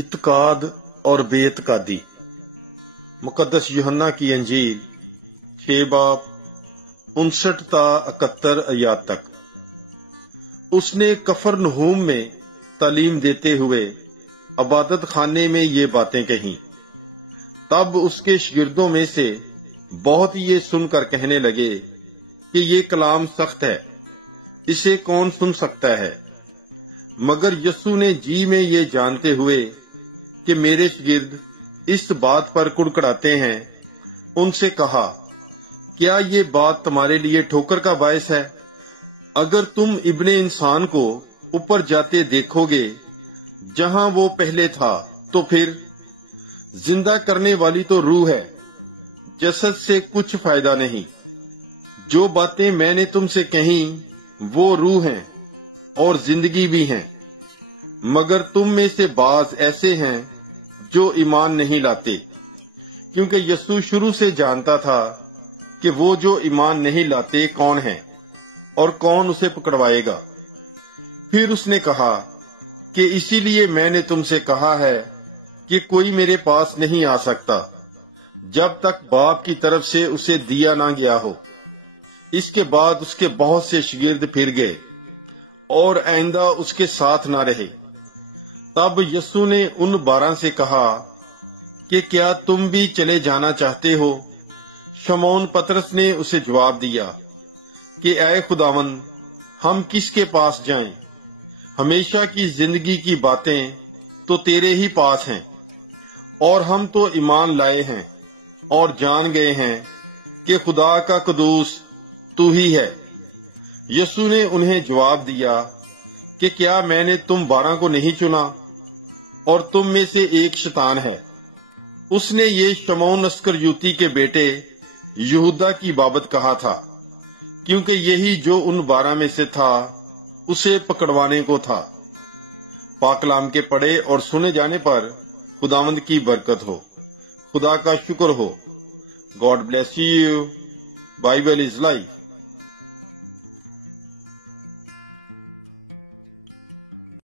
इत्काद और बेइत्कादी। मुकद्दस यूहन्ना की अंजील 6 बाब 59 ता 71 आयत तक। उसने कफरनहूम में तालीम देते हुए इबादत खाने में ये बातें कहीं। तब उसके शागिर्दों में से बहुत ये सुनकर कहने लगे कि ये कलाम सख्त है, इसे कौन सुन सकता है। मगर यीशु ने जी में ये जानते हुए कि मेरे शागिर्द इस बात पर कुड़कुड़ाते हैं, उनसे कहा, क्या ये बात तुम्हारे लिए ठोकर का बायस है? अगर तुम इब्ने इंसान को ऊपर जाते देखोगे जहां वो पहले था, तो फिर जिंदा करने वाली तो रूह है, जसद से कुछ फायदा नहीं। जो बातें मैंने तुमसे कही वो रूह हैं और जिंदगी भी हैं। मगर तुम में से बाज ऐसे हैं जो ईमान नहीं लाते, क्योंकि यीशु शुरू से जानता था कि वो जो ईमान नहीं लाते कौन है और कौन उसे पकड़वाएगा। फिर उसने कहा कि इसीलिए मैंने तुमसे कहा है कि कोई मेरे पास नहीं आ सकता जब तक बाप की तरफ से उसे दिया ना गया हो। इसके बाद उसके बहुत से शागिर्द फिर गए और आइंदा उसके साथ ना रहे। तब यीशु ने उन 12 से कहा कि क्या तुम भी चले जाना चाहते हो? शमौन पतरस ने उसे जवाब दिया कि ऐ खुदावंद, हम किसके पास जाएं? हमेशा की जिंदगी की बातें तो तेरे ही पास हैं, और हम तो ईमान लाए हैं और जान गए हैं कि खुदा का कदूस तू ही है। यीशु ने उन्हें जवाब दिया कि क्या मैंने तुम 12 को नहीं चुना, और तुम में से एक शैतान है। उसने ये शमौन अस्करयूती के बेटे यहूदा की बाबत कहा था, क्योंकि यही जो उन 12 में से था उसे पकड़वाने को था। पाकलाम के पढ़े और सुने जाने पर खुदावंद की बरकत हो। खुदा का शुक्र हो। God bless you. Bible is life.